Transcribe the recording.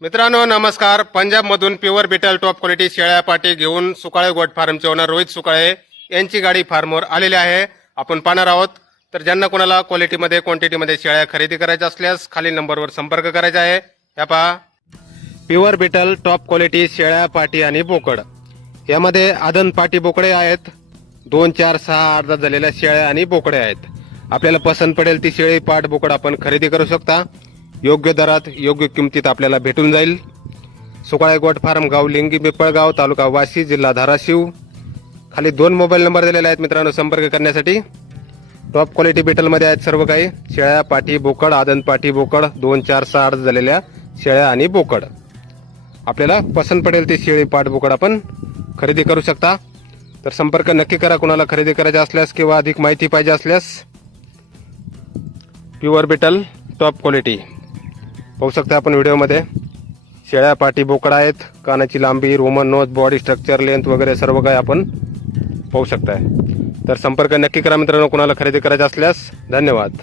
मित्रांनो नमस्कार. पंजाबमधून प्युअर बिटल टॉप क्वालिटी शेळ्या पाटी घेऊन सुकाळे गोट फार्मचे ओनर रोहित सुकाळे यांची गाडी फार्मवर आलेली आहे. आपण पाहणार आहोत. तर ज्यांना कोणाला क्वालिटीमध्ये क्वांटिटीमध्ये शेळ्या खरेदी करायच्या असल्यास खाली नंबरवर संपर्क करायचा आहे. ह्या पहा. प्युअर बिटल टॉप क्वालिटी शेळ्या पाटी आणि बोकड. यामध्ये आदन पाटी बोकडे आहेत. दोन चार सहा अर्धा झालेल्या शेळ्या आणि बोकडे आहेत. आपल्याला पसंत पडेल ती शेळी पाट बोकड आपण खरेदी करू शकता. योग्य दरात योग्य किमतीत आपल्याला भेटून जाईल. सुकाळे गोट फार्म गाव लिंगी पिपळगाव तालुका वाशी जिल्हा धाराशिव. खाली दोन मोबाईल नंबर दिलेले आहेत मित्रांनो संपर्क करण्यासाठी. टॉप क्वालिटी बिटलमध्ये आहेत सर्व काही. शेळ्या पाठी बोकड आदन पाठी बोकड दोन चार सहा आठ झालेल्या शेळ्या आणि बोकड. आपल्याला पसंत पडेल ती शेळी पाठ बोकड आपण खरेदी करू शकता. तर संपर्क नक्की करा कुणाला खरेदी करायचा असल्यास किंवा अधिक माहिती पाहिजे असल्यास. प्युअर बिटल टॉप क्वालिटी पाहू शकता आपण व्हिडिओमध्ये. शेळ्या पाठी बोकडा आहेत. कानाची लांबी Roman nose body structure length वगैरे सर्व काही आपण पाहू शकताय. तर संपर्क नक्की करा मित्रांनो कुणाला खरेदी करायचा असल्यास. धन्यवाद.